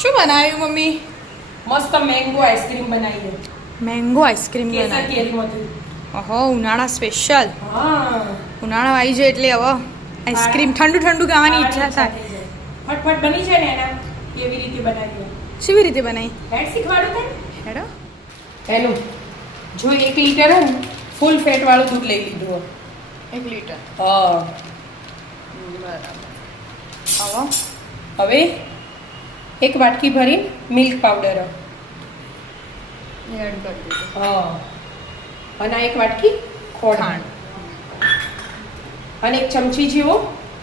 શું બનાવ્યું મમ્મી? મસ્ત મેંગો આઈસ્ક્રીમ બનાવી છે. મેંગો આઈસ્ક્રીમ કેસર બનાવી. કેરીમાંથી. ઓહો, ઉનાળા સ્પેશિયલ. હા. ઉનાળો આવી જાય એટલે હવે આઈસ્ક્રીમ ઠંડુ ઠંડુ ખાવાની ઈચ્છા થાય. ફટફટ બની જાય ને એના એવી રીતે બનાવીએ. કેવી રીતે બનાવી? હેડ શીખવાડું તને. હેડો. હેલો. જો 1 લીટર હે ને ફૂલ ફેટ વાળું દૂધ લઈ લીધું. 1 લીટર. હા. બરાબર. હવે 1 વાટકી ભરી મિલ્ક પાવડર. એડ કરી દીધું. હા. અને 1 વાટકી ખાંડ. અને 1 ચમચી જેવો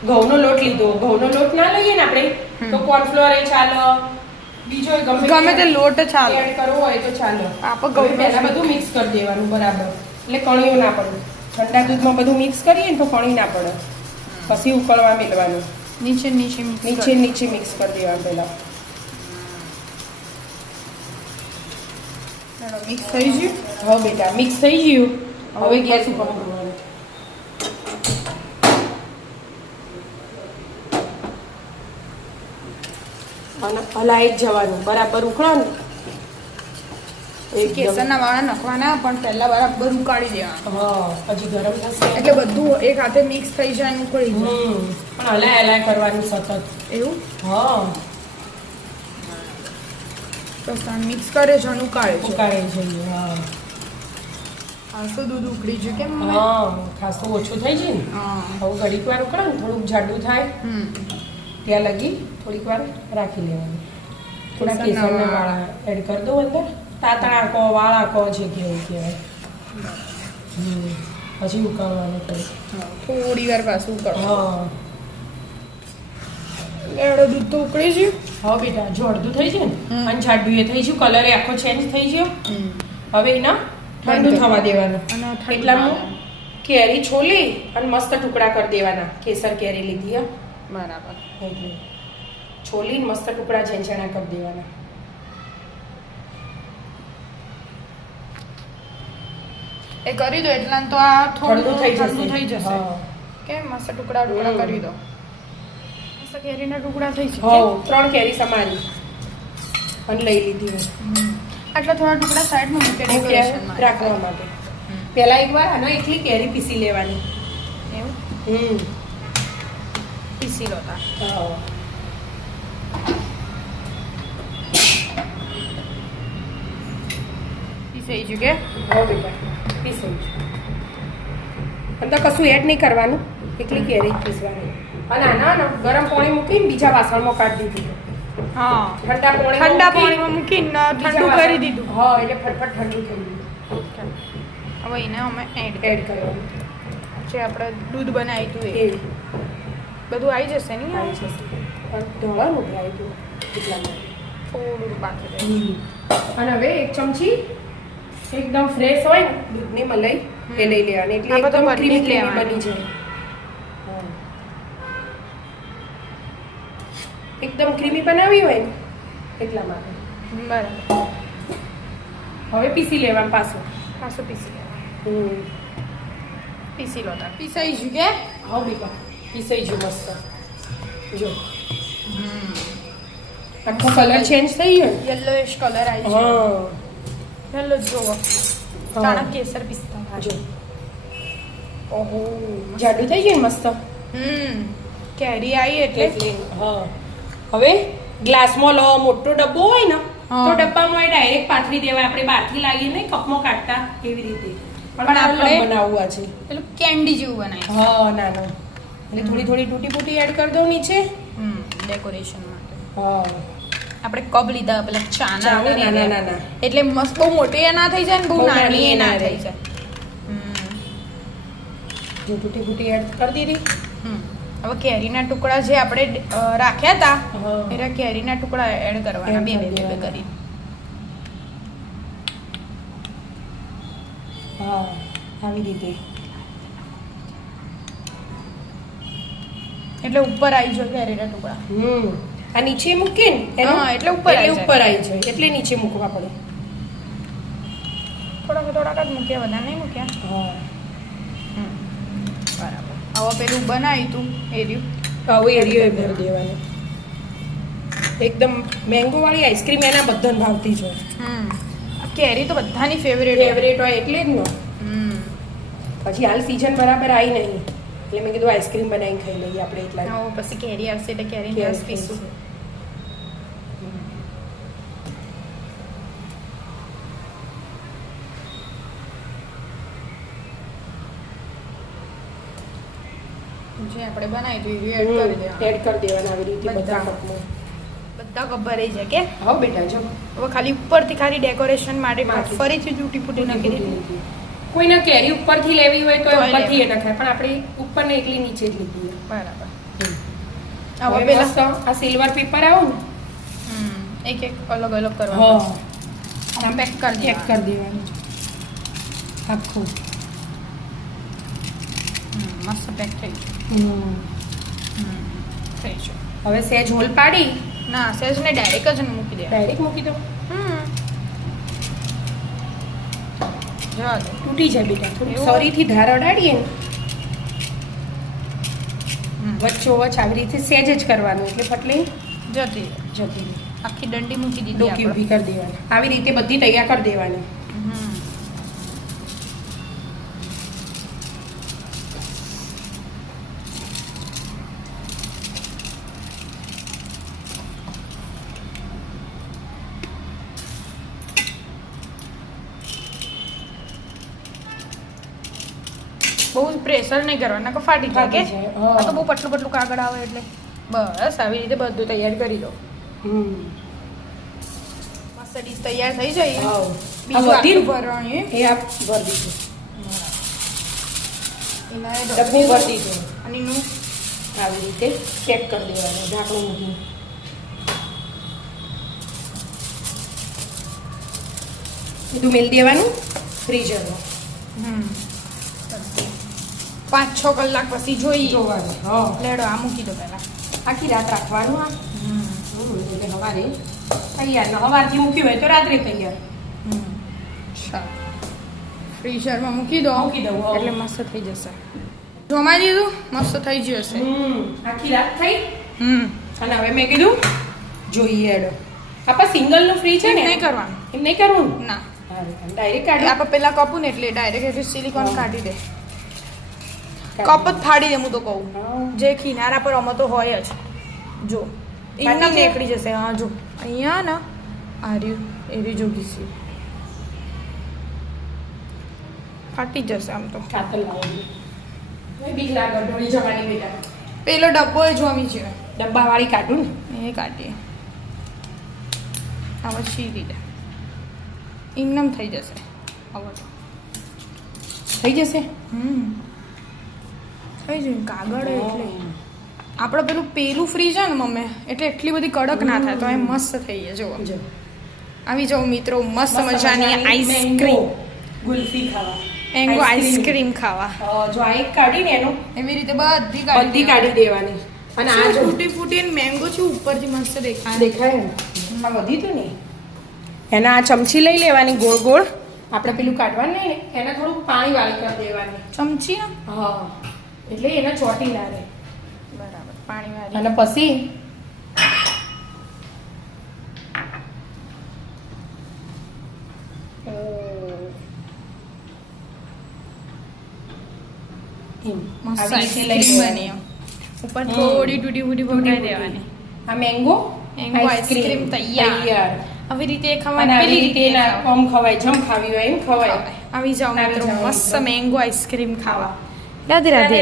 ઘઉંનો લોટ લીધો. ઘઉંનો લોટ ના લઈએ ને આપણે તો કોર્નફ્લોર એ ચાલે, બીજો ગમે તે લોટ ચાલે. એડ કરવો હોય તો ચાલે. આપણે ઘઉં ઘઉંનો પહેલા બધું મિક્સ કરી દેવાનું બરાબર, એટલે કણીઓ ના પડે. ઠંડા દૂધમાં બધું મિક્સ કરીએ ને તો કણી ના પડે. પછી ઉકળવા મેળવાનું. નીચે નીચે મિક્સ કરી દેવાનું પહેલા. મિક્સ થઈ ગયું. હવે બેટા મિક્સ થઈ ગયું. હવે ગેસ ઉપર મૂકવાનું. અને હલાઈ જ જવાનું બરાબર ઉકળવાનું. કેસરના વાળા નાખવાના, પણ પહેલા બરાબર ઉકાળી દેવાના. હા, પછી ગરમ થશે એટલે બધું એક હાથે મિક્સ થઈ જાય અને ઉકળી જાય. પણ હલાય કરવાનું સતત. એવું? હા. બસ મિક્સ કરે છે અને ઉકાળે છે. ઉકાળે જઈએ. હા. ખાસું દૂધ ઉકળી ગયું કેમ? હા, ખાસું ઓછું થઈ જાય ને. હા. હવે ઘડીક વાર ઉકળે ને થોડુંક જાડું થાય ત્યાં લગી થોડીક વાર રાખી લેવાનું. થોડા કેસરના વાળા એડ કરી દો અંદર. તાતણા કહો, વાળા કહો, જે કેવું કહેવાય. પછી ઉકાળવાનું કરી. થોડી વાર પાછું ઉકળો. હા. એડો દૂધ તો ઉકળી ગયું. હવે બેટા જો અડધું થઈ જાય ને અને જાડું એ થઈ ગયું, કલર એ આખો ચેન્જ થઈ ગયો. હવે એના ઠંડુ થવા દેવાનું. અને એટલામાં કેરી છોલી અને મસ્ત ટુકડા કરી દેવાના. કેસર કેરી લીધી હા. બરાબર. એટલે છોલીને મસ્ત ટુકડા ઝેંઝેણા કરી દેવાના. એ કરી દો એટલા તો આ થોડું ઠંડુ થઈ જશે. હા. કે મસ્ત ટુકડા કરી દો. મસ્ત કેરીના ટુકડા થઈ જશે. હો 3 કેરી સમારી અને લઈ લીધી. આટલા થોડા ટુકડા સાઈડમાં મૂકે ડેકોરેશન માટે રાખવા માટે. પહેલા એકવાર આનો એકલી કેરી પીસી લેવાની. એવું પીસી લો તા. હા. પીસાઈ ગયું કે? હા બેટા પીસાઈ ગયું. અને તો કશું એડ નહીં કરવાનું, એકલી કેરી જ પીસવાની. અને આના ગરમ પાણી મૂકીને બીજા વાસણમાં કાઢી દીધું. હા, ઠંડા પાણીમાં મૂકીને ઠંડુ કરી દીધું. હા, એટલે ફટફટ ઠંડુ થઈ ગયું. હવે એને અમે એડ કરવાનું. જે આપણે દૂધ બનાવ્યું હતું એ એ બધું આવી જશે નહીં? આવી જશે. પણ ઢોળાનું ડ્રાય હતું એટલા માટે. થોડું બાકી રહે. અને હવે 1 ચમચી એકદમ ફ્રેશ હોય ને દૂધની મલાઈ એ લઈ લેવાની, એટલે આ બધું એકદમ ક્રીમી બની બની જાય. હા. એકદમ ક્રીમી બનાવી હોય ને એટલા માટે. બરાબર. હવે પીસી લેવાનું પાછું. પાછું પીસી લેવાનું. પીસી લો તા. પીસાઈ ગયું કે? હા બેટા પીસાઈ ગયું મસ્ત. જો આખો કલર ચેન્જ થઈ ગયો ને. યલોઇશ કલર આવી ગયો. હા. હેલો જોવો. ચાણક કેસર પિસ્તા જો ઓહો જાડું થઈ ગયું ને મસ્ત. કેરી આવી એટલે હા. હવે ગ્લાસમાં લો, મોટો ડબ્બો હોય ને હા. તો ડબ્બામાં ડાયરેક્ટ પાથરી દેવાય. આપણે બહારથી લાવીએ ને કપમાં કાઢતા એવી રીતે. પણ આપણે બનાવવું આ છે. પેલું કેન્ડી જેવું બનાવ્યું. હા નાનો. એટલે થોડી થોડી તૂટી ફૂટી એડ કરી દો નીચે. ડેકોરેશન માટે. હા. આપણે કપ લીધા પેલા ચાના આવે ને નાના એના. નાના. એટલે મસ્ત બહુ મોટી એ ના થઈ જાય ને બહુ નાની એ ના થઈ જાય. જો તૂટી ફૂટી એડ કરી દીધી. હવે કેરીના ટુકડા જે આપણે રાખ્યા હતા હા. એના કેરીના ટુકડા એડ કરવાના બે કરી. હા આવી રીતે. એટલે ઉપર આવી જાય કેરીના ટુકડા. આ નીચે મૂકીએ ને હા, એટલે ઉપર આવી જાય. ઉપર આવી જાય એટલે નીચે મૂકવા પડે. થોડાક જ મૂક્યા, બધા નહીં મૂક્યા. હા. બરાબર. હવે પેલું બનાવ્યું તું એર્યું હવે એરિયો ભરી દેવાનો. એકદમ મેંગો વાળી આઈસ્ક્રીમ એના બધાને ભાવતી જ હોય. આ કેરી તો બધાની ફેવરેટ ફેવરેટ હોય એટલે જ ને. પછી હાલ સીઝન બરાબર આવી નહીં એટલે મેં કીધું આઈસ્ક્રીમ બનાવીને ખાઈ લઈએ આપણે એટલા. પછી કેરી આવશે એટલે કેરી રસ પીશું. જે આપણે બનાવી દીધું એડ કરી દેવાના આવી રીતે બધા કપમાં. બધા કપ ભરાઈ જાય કે હા બેટા જો હવે ખાલી ઉપરથી ખાલી ડેકોરેશન માટે ફરીથી તૂટી ફૂટી નાખી દીધી. કોઈને કેરી ઉપરથી લેવી હોય તો ઉપરથી એ નખાય પણ આપણે ઉપર ને એકલી નીચે જ લીધી. બરાબર. હવે પેલા આ સિલ્વર પેપર આવો ને એક એક અલગ અલગ કરવાનું. હા પેક કરી દેવાનું આખું. મસ્ત પેક થઈ ગયું. થઈ ગયું. હવે સેજ હોલ પાડી ના સેજ ને ડાયરેક્ટ જ મૂકી દે. ડાયરેક્ટ મૂકી દો. જવા દો. તૂટી જાય બેટા. થોડી સોરીથી ધાર અડાડીએ ને વચ્ચો વચ્ચ આવી રીતે સેજ જ કરવાનું એટલે પટલી જતી જતી આખી દંડી મૂકી દીધી. ડોકી ઊભી કરી દેવાની. આવી રીતે બધી તૈયાર કરી દેવાની. બહુ પ્રેશર નહીં કરવાનું નકર ફાટી જાય કે આ તો બહુ પતલું પતલું કાગળ આવે એટલે બસ આવી રીતે બધું તૈયાર કરી દો. મસ્ત ડીશ તૈયાર થઈ જાય. બીજું આટલું ભરવાનું એ આપ ભરી દીધું. એમાં ડબ્બું ભરી દીધું અને એનું આવી રીતે પેક કરી દેવાનું ઢાંકણું મૂકી. બધું મેળ દેવાનું ફ્રીઝરમાં. 5-6 કલાક પછી જોવાનું. હા લેડો આ મૂકી દો પહેલા. આખી રાત રાખવાનું. આ એટલે સવારે તૈયાર ને સવારથી મૂક્યું હોય તો રાત્રે તૈયાર. ફ્રીઝરમાં મૂકી દો દઉં એટલે મસ્ત થઈ જશે. જમા દીધું મસ્ત થઈ જશે. આખી રાત થઈ. અને હવે મેં કીધું જોઈએ એડો આપા સિંગલ નું ફ્રી છે ને નહીં કરવાનું. એમ નહીં કરવું ના ડાયરેક્ટ કાઢી આપણે પેલા કપું ને એટલે ડાયરેક્ટ એટલે સિલિકોન કાઢી દે. કપ જ ફાડી દે હું તો કહું. જે કિનારા પર અમે તો હોય જ જો એમને નીકળી જશે. હા જો અહીંયા ને આ રહ્યું એવી જોગી છે ફાટી જશે આમ તો. કાતર લાવવાની બીક લાગે ઢોળી જવાની બેટા. પેલો ડબ્બો એ જોમી છે ડબ્બા વાળી કાઢું ને એ કાઢીએ. હવે છીરી દે એમનેમ થઈ જશે. હવે તો થઈ જશે. થઈ જાય કાગળ એટલે આપણે પેલું ફ્રીજ છે ને મમ્મી એટલે એટલી બધી કડક ના થાય તો એ મસ્ત થઈ જાય. જો આવી જાઓ મિત્રો મસ્ત મજાની આઈસ્ક્રીમ ગુલ્ફી ખાવા મેંગો આઈસ્ક્રીમ ખાવા. જો આ એક કાઢીને એનું એવી રીતે બધી કાઢી દેવાની. અને આ જો તૂટી ફૂટી મેંગો છે ઉપરથી મસ્ત દેખાય દેખાય ને આ વધી તું ને એના આ ચમચી લઈ લેવાની ગોળ ગોળ. આપણે પેલું કાઢવાનું નહીં ને એને થોડું પાણી વાળી કરી દેવાની ચમચી ને. હા એટલે એને ચોટી ના રહે. બરાબર પાણી વાળી. અને પછી મસ્ત આઈસ્ક્રીમ બની ઉપર થોડી તૂટી ફૂટી ભરાઈ દેવાની. આ મેંગો આઈસ્ક્રીમ તૈયાર. આવી રીતે ખાવાની પેલી રીતે આમ ખવાય જમ ખાવી હોય એમ ખવાય. આવી જાઓ મિત્રો મસ્ત મેંગો આઈસ્ક્રીમ ખાવા. રાધે રાધે.